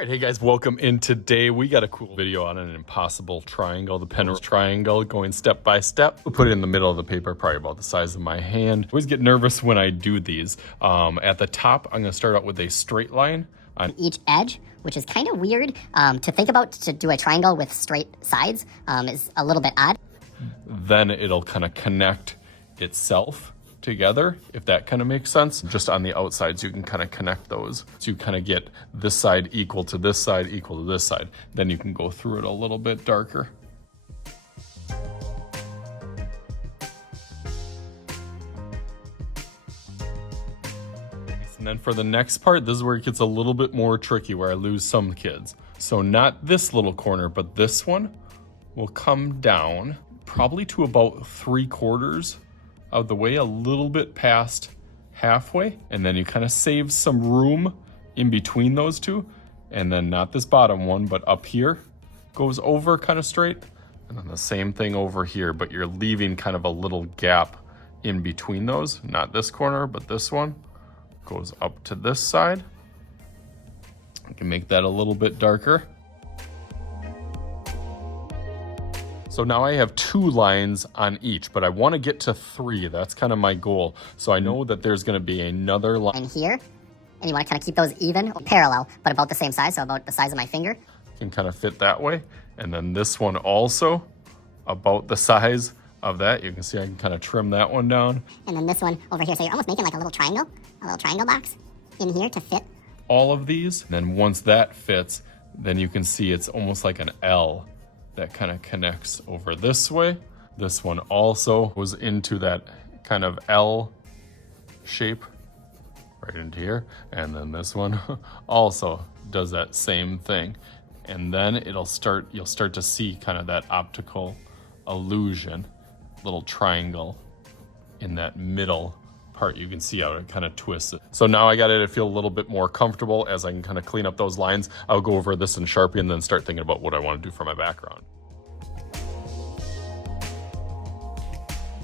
All right, hey guys, welcome in. Today we got a cool video on an impossible triangle, the Penrose triangle, going step by step. We'll put it in the middle of the paper, probably about the size of my hand. I always get nervous when I do these. At the top, I'm gonna start out with a straight line on each edge, which is kind of weird to think about. To do a triangle with straight sides is a little bit odd. Then it'll kind of connect itself together, if that kind of makes sense. Just on the outsides, you can kind of connect those. So you kind of get this side equal to this side, equal to this side. Then you can go through it a little bit darker. And then for the next part, this is where it gets a little bit more tricky, where I lose some kids. So not this little corner, but this one will come down probably to about 3/4 of the way, a little bit past halfway, and then you kind of save some room in between those two, and then not this bottom one, but up here goes over kind of straight, and then the same thing over here, but you're leaving kind of a little gap in between those. Not this corner, but this one goes up to this side. I can make that a little bit darker. So now I have 2 lines on each, but I want to get to 3. That's kind of my goal. So I know that there's going to be another line here, and you want to kind of keep those even, parallel, but about the same size, so about the size of my finger. Can kind of fit that way. And then this one also about the size of that. You can see I can kind of trim that one down. And then this one over here, so you're almost making like a little triangle box in here to fit all of these. And then once that fits, then you can see it's almost like an L that kind of connects over this way. This one also goes into that kind of L shape right into here. And then this one also does that same thing. And then you'll start to see kind of that optical illusion, little triangle in that middle part. You can see how it kind of twists it. So now I got it to feel a little bit more comfortable. As I can kind of clean up those lines, I'll go over this in Sharpie and then start thinking about what I want to do for my background.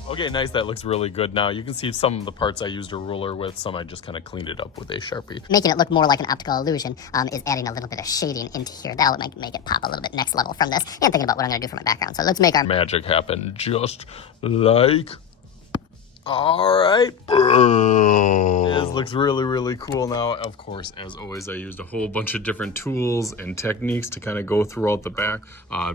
Okay, nice, that looks really good. Now you can see some of the parts I used a ruler with, some I just kind of cleaned it up with a Sharpie. Making it look more like an optical illusion is adding a little bit of shading into here. That'll make it pop a little bit next level from this. And thinking about what I'm gonna do for my background. So let's make our magic happen just like... All right. This looks really, really cool now. Of course, as always, I used a whole bunch of different tools and techniques to kind of go throughout the back.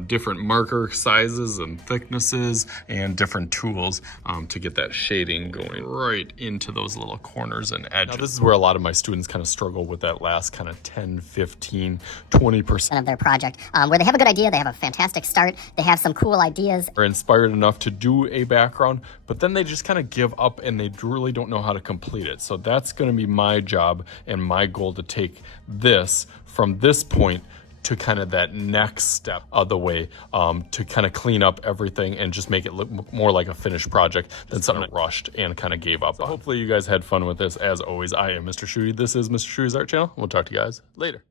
Different marker sizes and thicknesses and different tools to get that shading going right into those little corners and edges. Now, this is where a lot of my students kind of struggle with that last kind of 10, 15, 20% of their project, where they have a good idea, they have a fantastic start, they have some cool ideas. Are inspired enough to do a background, but then they just kind of give up and they really don't know how to complete it. So that's going to be my job and my goal, to take this from this point to kind of that next step of the way, to kind of clean up everything and just make it look more like a finished project than something rushed and kind of gave up. So hopefully you guys had fun with this. As always, I am Mr. Shuey. This is Mr. Shuey's Art Channel. We'll talk to you guys later.